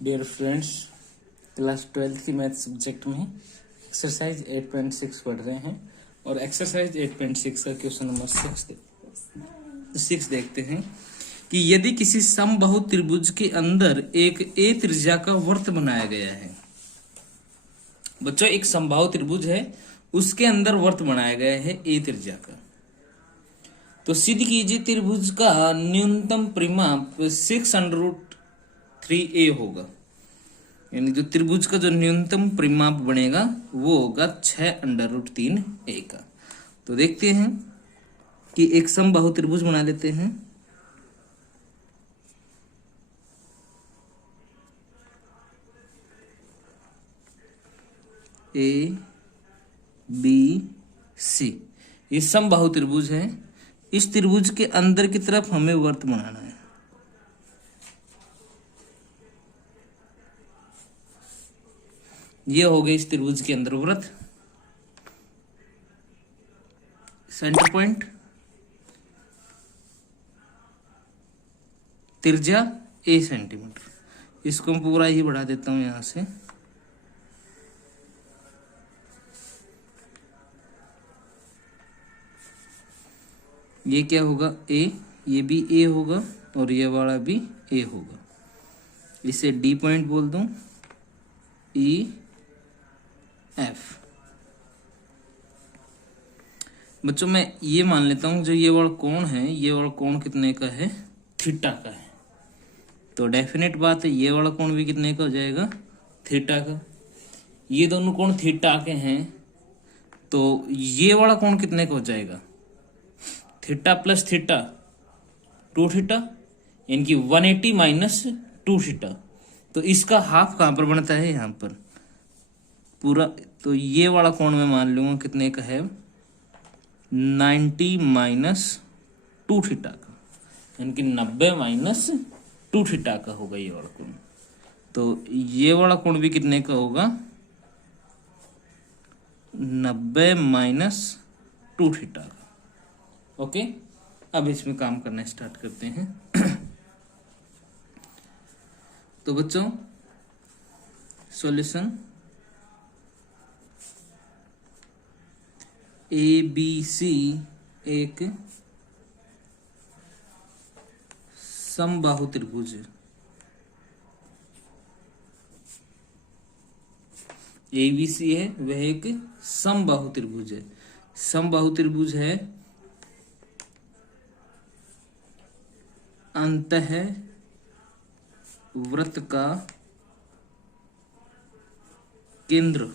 Dear friends, class 12 की math subject में exercise 8.6 पढ़ रहे हैं और एक्सरसाइज 8.6 का क्वेश्चन नंबर 6 देखते हैं कि यदि किसी समबाहु त्रिभुज के अंदर एक ए त्रिज्या का वृत्त बनाया गया है। बच्चों, एक समबाहु त्रिभुज है, उसके अंदर वृत्त बनाया गया है ए त्रिज्या का। तो सिद्ध कीजिए त्रिभुज का न्यूनतम परिमाप 6√3a होगा। यानी जो त्रिभुज का जो न्यूनतम परिमाप बनेगा वो होगा 6√3a का। तो देखते हैं कि एक समबाहु त्रिभुज बना लेते हैं। ए बी सी, ये समबाहु त्रिभुज है। इस त्रिभुज के अंदर की तरफ हमें वृत्त बनाना है। ये हो गए इस त्रिभुज के अंदर वृत्त। सेंटर पॉइंट, त्रिज्या a सेंटीमीटर। इसको मैं पूरा ही बढ़ा देता हूं यहां से। ये क्या होगा a, ये भी a होगा और ये वाला भी a होगा। इसे d पॉइंट बोल दूं, E F। बच्चों, मैं ये मान लेता हूं जो ये वाला कोण है, ये वाला कोण कितने का है? थीटा का है। तो डेफिनेट बात है ये वाला कोण भी कितने का हो जाएगा? थीटा का। ये दोनों कोण थीटा के हैं, तो ये वाला कोण कितने का हो जाएगा? थीटा प्लस थीटा 2 थीटा, यानी कि 180 माइनस 2 थीटा। तो इसका हाफ कहां पर बनता है? यहां पर पूरा। तो ये वाला कोण मैं मान लूंगा कितने का है? 90 माइनस 2 थीटा का, यानी कि 90 माइनस 2 थीटा का होगा ये वाला कोण। तो ये वाला कोण भी कितने का होगा? 90 माइनस 2 थीटा का। ओके, अब इसमें काम करना स्टार्ट करते हैं। तो बच्चों, सॉल्यूशन ए बी सी एक समबाहु त्रिभुज है। ए बी सी है, वह एक समबाहु त्रिभुज है। समबाहु त्रिभुज है अंतः वृत्त का केंद्र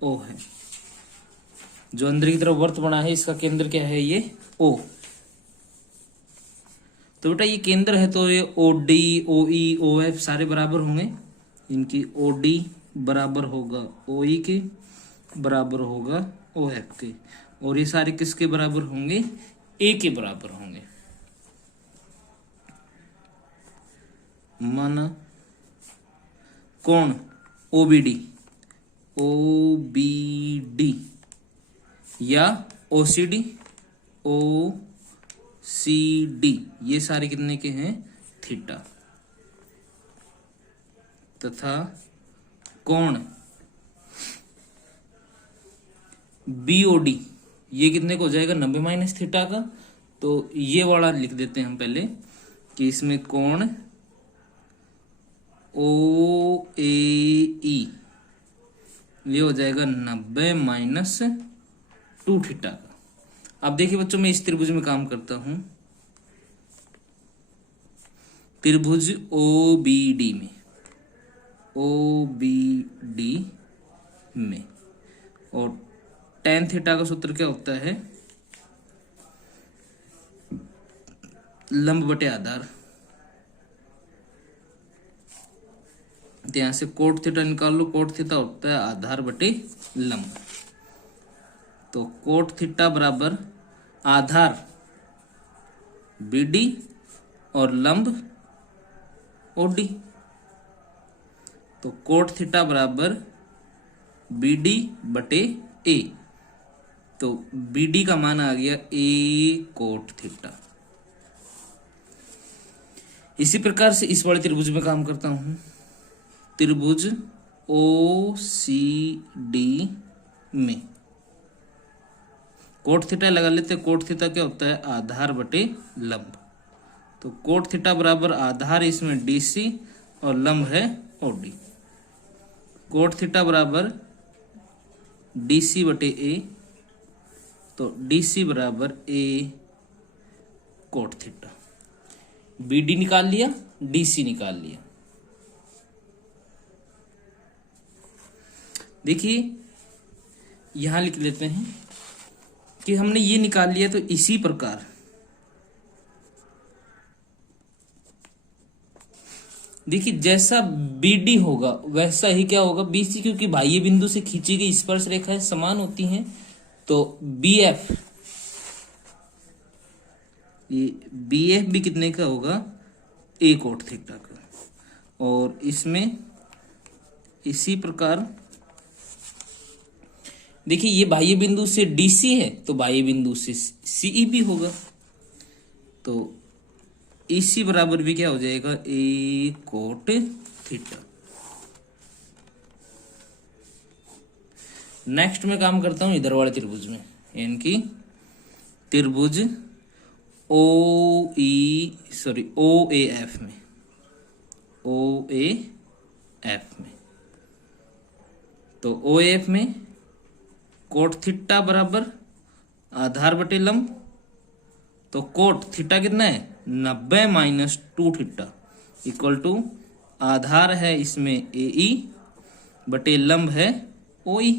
O है। जो अंदर की तरफ वृत्त बना है, इसका केंद्र क्या है? ये O। तो बेटा ये केंद्र है, तो ये OD, OE, OF सारे बराबर होंगे। इनकी OD बराबर होगा OE के, बराबर होगा OF के, और ये सारे किसके बराबर होंगे? A के बराबर होंगे। माना कोण OBD या OCD ये सारे कितने के हैं? थीटा। तथा कोण BOD ये कितने को हो जाएगा? 90 माइनस थीटा का। तो ये वाला लिख देते हैं हम पहले कि इसमें कोण OAE ये हो जाएगा 90 माइनस 2 थीटा का। अब देखिए बच्चों, मैं इस त्रिभुज में काम करता हूं, त्रिभुज OBD में, और tan थीटा का सूत्र क्या होता है? लंब बटे आधार। तो यहां से कोट थीटा निकाल लो। कोट थीटा होता है आधार बटे लंब। तो कोट थीटा बराबर आधार BD और लंब OD। तो कोट थीटा बराबर BD बटे A। तो BD का मान आ गया A कोट थीटा। इसी प्रकार से इस वाले त्रिभुज में काम करता हूं, त्रिभुज ओ सी डी में कोट थीटा लगा लेते। कोट थीटा क्या होता है, आधार बटे लंब। तो कोट थीटा बराबर आधार इसमें डीसी और लंब है ओडी। कोट थीटा बराबर डीसी बटे ए, तो डीसी बराबर ए कोट थीटा। बीडी निकाल लिया, डीसी निकाल लिया। देखिए यहां लिख लेते हैं कि हमने ये निकाल लिया, तो इसी प्रकार देखिए जैसा बीडी होगा वैसा ही क्या होगा बीसी, क्योंकि बाह्य बिंदु से खींची गई स्पर्श रेखाएं समान होती हैं। तो बीएफ, ये बीएफ भी कितने का होगा, ए कोट थीटा का। और इसमें इसी प्रकार देखिए ये बाह्य बिंदु से डीसी है, तो बाह्य बिंदु से सीई भी होगा। तो इसी बराबर भी क्या हो जाएगा, ए कोट थीटा। नेक्स्ट में काम करता हूं इधर वाले त्रिभुज में, यानी कि त्रिभुज ओ ए एफ में, ओ ए एफ में। तो ओ एफ में कोट थीटा बराबर आधार बटे लंब। तो कोट थीटा कितना है, 90 माइनस 2 थीटा इक्वल टू आधार है इसमें ए बटे लंब है ओ ई।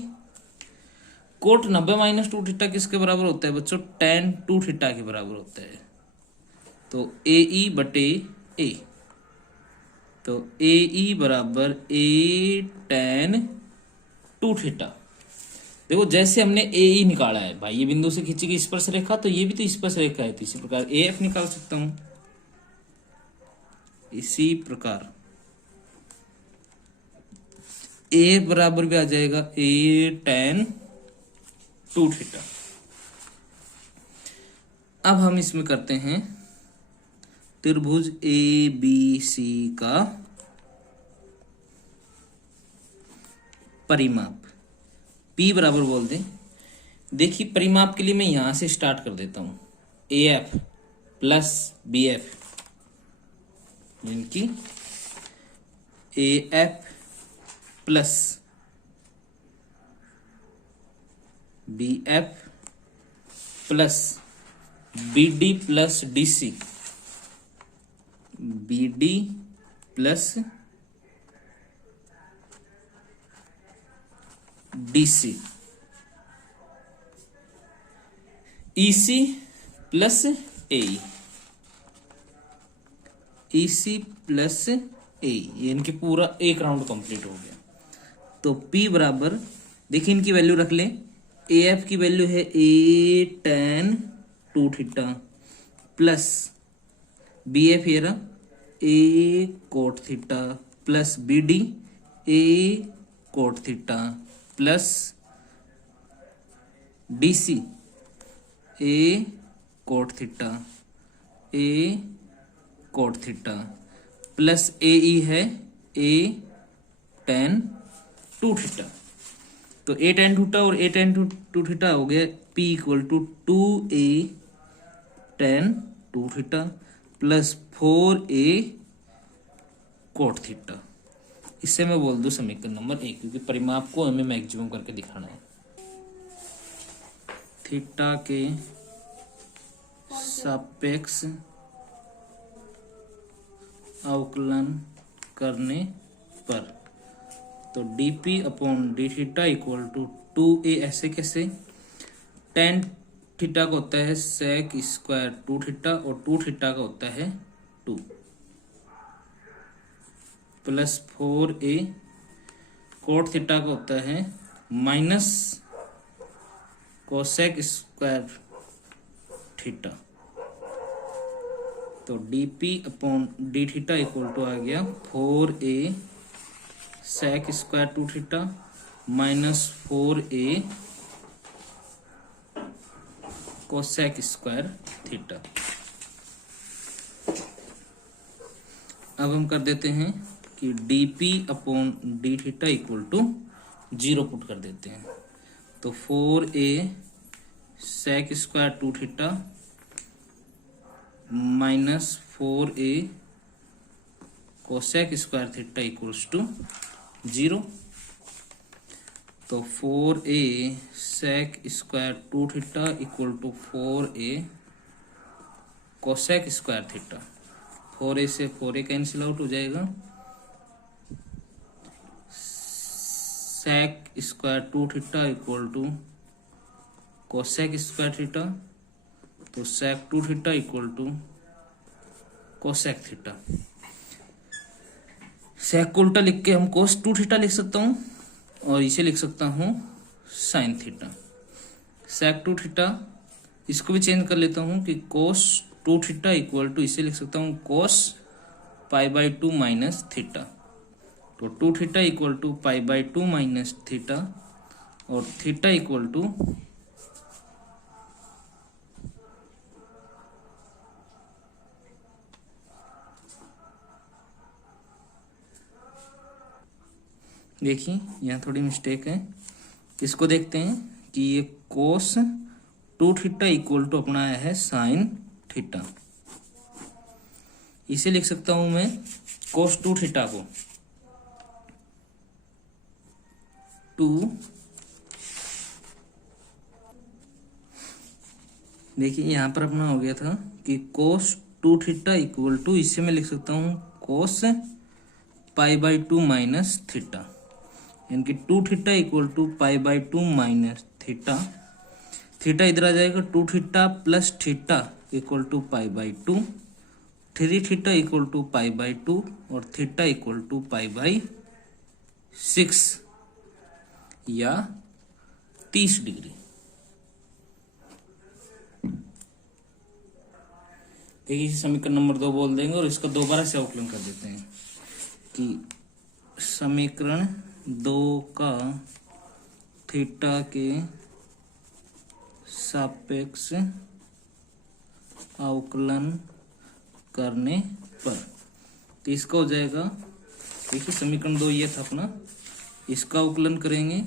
कोट 90 माइनस 2 थीटा किसके बराबर होता है बच्चों, tan 2 थीटा के बराबर होता है। तो ए ई बटे ए, तो ए ई बराबर ए tan 2 थीटा। देखो जैसे हमने ए ई निकाला है भाई, ये बिंदु से खींची गई स्पर्श रेखा, तो ये भी तो स्पर्श रेखा है, तो इसी प्रकार ए एफ निकाल सकता हूं। इसी प्रकार ए बराबर भी आ जाएगा ए tan 2 थीटा। अब हम इसमें करते हैं त्रिभुज ए बी सी का परिमाप। P बराबर बोल दें। देखिए परिमाप के लिए मैं यहां से स्टार्ट कर देता हूं, A F plus B F, यानी कि A F plus B F plus B D plus D C, B D plus DC, EC plus A, EC plus A, यानी कि पूरा एक राउंड कंप्लीट हो गया। तो P बराबर देखिए इनकी वैल्यू रख लें, ए एफ की वैल्यू है A tan 2 theta plus B F ये रहा A cot theta plus B D A cot theta plus DC A cot theta A cot theta plus A E है ए tan 2 थीटा। तो ए tan 2 theta और ए tan 2 theta हो गया P equal to 2a tan 2 theta plus 4a cot theta. इससे मैं बोल दूं समीकरण नंबर 1, क्योंकि परिमाप को हमें मैक्सिमम करके दिखाना है। थीटा के सापेक्ष अवकलन करने पर, तो dp upon D theta equal to 2a, ऐसे कैसे, tan थीटा का होता है sec स्क्वायर 2 थीटा और 2 थीटा का होता है 2 प्लस 4a, कोट थीटा का होता है माइनस कोसेक स्क्वायर थीटा। तो dp upon D theta equal to आ गया 4a sec square 2 theta minus 4a cosec square theta. अब हम कर देते हैं कि D P upon D theta equal to 0 put कर देते हैं। तो 4a sec square 2 theta minus 4a cosec square theta equals to 0। तो 4a sec square 2 theta equal to 4a cosec square theta. 4a से 4a कैंसिल आउट हो जाएगा। Sec square 2 theta equal to cosec square theta. तो sec 2 theta equal to cosec theta. Sec को उल्टा लिख के हम कोस 2 थीटा लिख सकता हूं और इसे लिख सकता हूं साइन थीटा। सेक 2 थीटा इसको भी चेंज कर लेता हूं कि कोस 2 थीटा इक्वल टू इसे लिख सकता हूं cos pi by 2 minus theta. तो 2 theta equal to pi by 2 minus theta और थीटा इक्वल टू देखिए यहाँ थोड़ी मिस्टेक है। इसको देखते हैं कि ये कोस 2 थीटा इक्वल टू अपना आया है साइन थीटा। इसे लिख सकता हूं मैं कोस 2 थीटा को 2 देखिए यहाँ पर अपना हो गया था कि कोस 2 थीटा इक्वल टू इसे मैं लिख सकता हूं cos pi by 2 minus theta. यानी कि 2 theta equal to pi by 2 minus theta. Theta इधर आ जाएगा 2 theta plus theta equal to pi by 2। 3 theta equal to pi by 2 और theta equal to pi by 6 या 30 डिग्री। देखिए समीकरण number 2 बोल देंगे और इसका दोबारा से आउटलाइन कर देते हैं कि समीकरण 2 का थीटा के सापेक्ष अवकलन करने पर तो इसका हो जाएगा। देखिए समीकरण 2 ये था अपना, इसका अवकलन करेंगे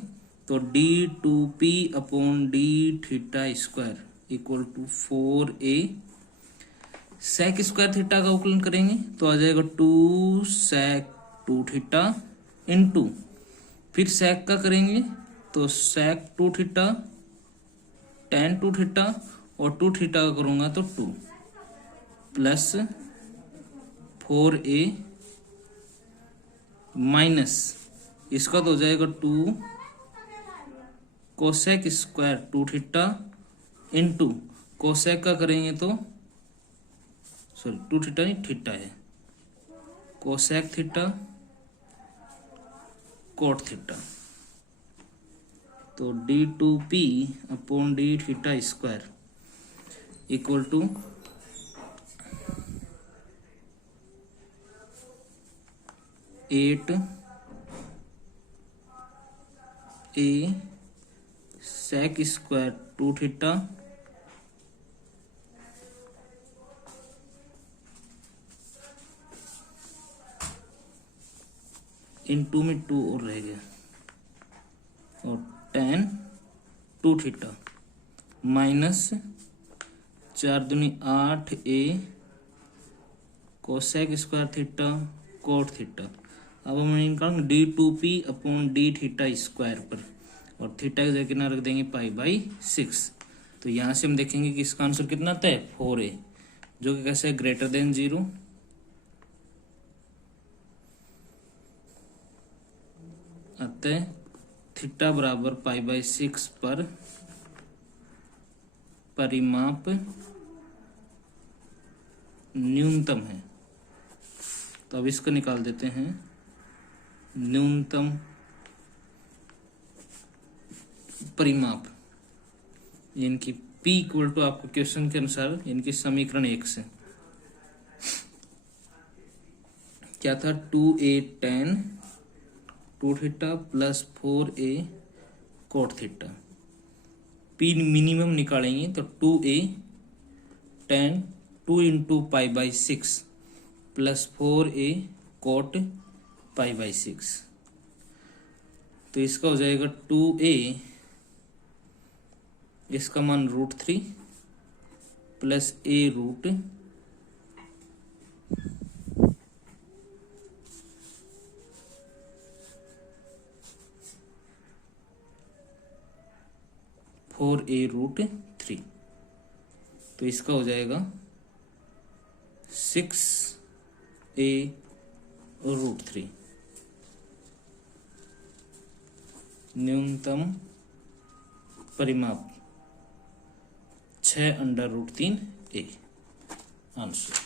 तो d2p upon D theta square equal to 4a sec square theta का अवकलन करेंगे तो आ जाएगा 2 सेक 2 थीटा इंटू फिर सेक का करेंगे तो सेक 2 थीटा tan 2 थीटा और 2 थीटा का करूंगा तो 2 प्लस 4a माइनस इसका तो हो जाएगा 2 cosec square 2 theta into cosec का करेंगे तो सॉरी 2 थीटा नहीं थीटा है कोसेक थीटा कोट थीटा। तो d2p upon D theta square equal to 8a sec square 2 theta इन 2 में 2 और रह गया और tan 2 थीटा माइनस 4 दूनी 8a cosec square theta cot theta. अब हम निकालेंगे d2p upon D theta square पर और थीटा की जगह कितना रख देंगे पाई बाई 6। तो यहां से हम देखेंगे कि इसका आंसर कितना आता है 4a जो कि कैसे है ग्रेटर देन 0। अतः थीटा बराबर पाई बाई 6 पर परिमाप न्यूनतम है। तो अब इसको निकाल देते हैं न्यूनतम परिमाप यानी P इक्वल टू आपको क्वेश्चन के अनुसार यानी समीकरण 1 से क्या था 2a tan 2 theta plus 4a cot theta. P minimum निकालेंगे तो 2a tan 2 into pi by 6 plus 4a cot π/6। तो इसका हो जाएगा 2a, इसका मान √3 प्लस a रूट 4a√3। तो इसका हो जाएगा 6a√3। न्यूनतम परिमाप 6√3a आंसर।